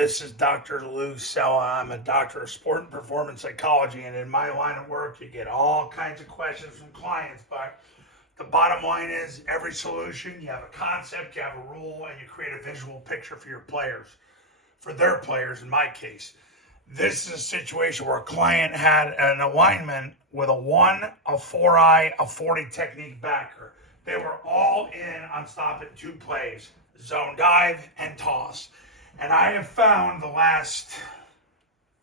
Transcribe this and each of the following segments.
This is Dr. Lou Sella. I'm a doctor of sport and performance psychology, and in my line of work, you get all kinds of questions from clients. But the bottom line is every solution, you have a concept, you have a rule, and you create a visual picture for your players, for their players in my case. This is a situation where a client had an alignment with a 1, a 4-eye, a 40 technique backer. They were all in on stopping 2 plays, zone dive and toss. And I have found the last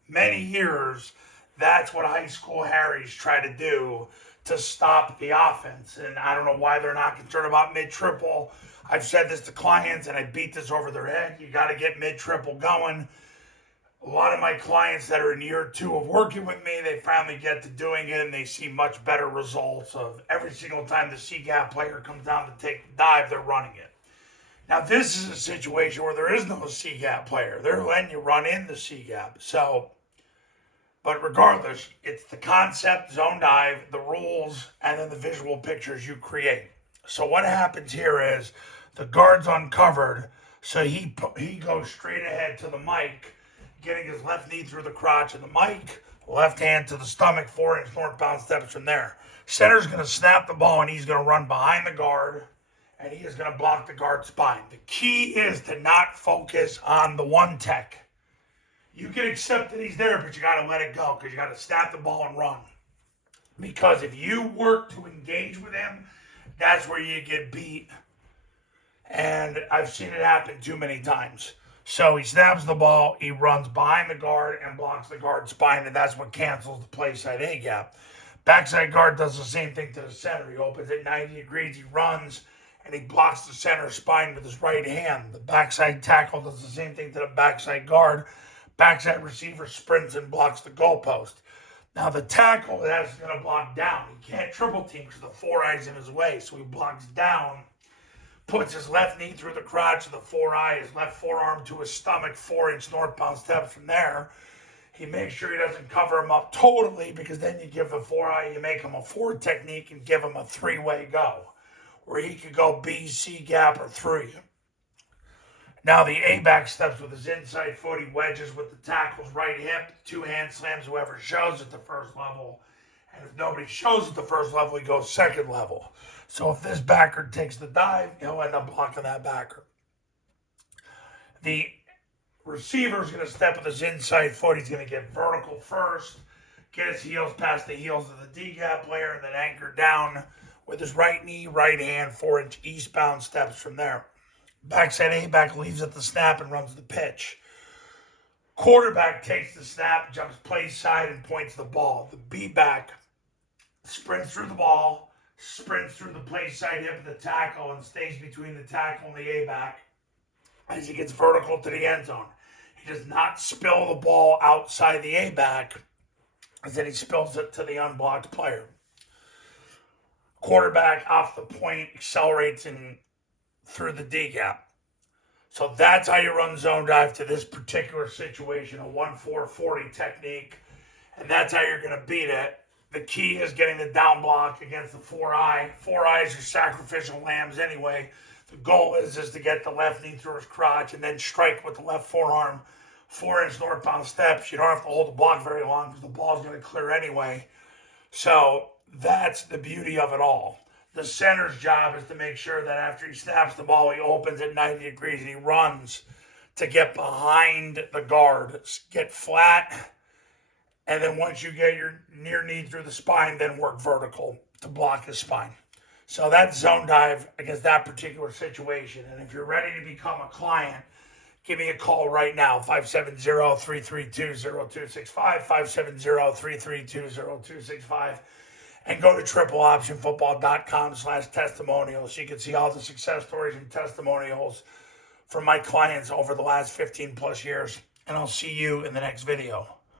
many years that's what high school Harrys try to do to stop the offense. And I don't know why they're not concerned about mid-triple. I've said this to clients and I beat this over their head. You got to get mid-triple going. A lot of my clients that are in year 2 of working with me, they finally get to doing it and they see much better results of every single time the C-gap player comes down to take the dive, they're running it. Now, this is a situation where there is no C-gap player. They're letting you run in the C-gap. So, but regardless, it's the concept, zone dive, the rules, and then the visual pictures you create. So what happens here is the guard's uncovered, so he goes straight ahead to the mic, getting his left knee through the crotch of the mic, left hand to the stomach, 4-inch northbound steps from there. Center's going to snap the ball, and he's going to run behind the guard, and he is going to block the guard's spine. The key is to not focus on the one tech. You can accept that he's there, but you got to let it go because you got to snap the ball and run. Because if you work to engage with him, that's where you get beat. And I've seen it happen too many times. So he snaps the ball, he runs behind the guard and blocks the guard's spine, and that's what cancels the play side A gap. Backside guard does the same thing to the center. He opens at 90 degrees, he runs, and he blocks the center spine with his right hand. The backside tackle does the same thing to the backside guard. Backside receiver sprints and blocks the goalpost. Now the tackle is going to block down. He can't triple team because the 4-eye's in his way, so he blocks down, puts his left knee through the crotch of the 4-eye, his left forearm to his stomach, 4-inch northbound steps from there. He makes sure he doesn't cover him up totally because then you give the 4-eye, you make him a 4 technique and give him a 3-way go, where he could go B, C gap, or 3. Now the A-back steps with his inside foot. He wedges with the tackle's right hip, 2 hand slams whoever shows at the first level. And if nobody shows at the first level, he goes second level. So if this backer takes the dive, he'll end up blocking that backer. The receiver's going to step with his inside foot. He's going to get vertical first, get his heels past the heels of the D-gap player, and then anchor down with his right knee, right hand, 4-inch eastbound steps from there. Backside A-back leaves at the snap and runs the pitch. Quarterback takes the snap, jumps play side, and points the ball. The B-back sprints through the ball, sprints through the play side hip of the tackle, and stays between the tackle and the A-back as he gets vertical to the end zone. He does not spill the ball outside the A-back, as then he spills it to the unblocked player. Quarterback off the point accelerates and through the D-gap. So that's how you run zone dive to this particular situation, a 1-4-40 technique, and that's how you're going to beat it. The key is getting the down block against the 4-eye. 4-eyes are sacrificial lambs anyway. The goal is to get the left knee through his crotch and then strike with the left forearm, 4-inch northbound steps. You don't have to hold the block very long because the ball's going to clear anyway. So that's the beauty of it all. The center's job is to make sure that after he snaps the ball, he opens at 90 degrees and he runs to get behind the guard, get flat, and then once you get your near knee through the spine, then work vertical to block his spine. So that's zone dive against that particular situation. And if you're ready to become a client, give me a call right now, 570-332-0265, 570-332-0265. And go to tripleoptionfootball.com/testimonials. So you can see all the success stories and testimonials from my clients over the last 15 plus years. And I'll see you in the next video.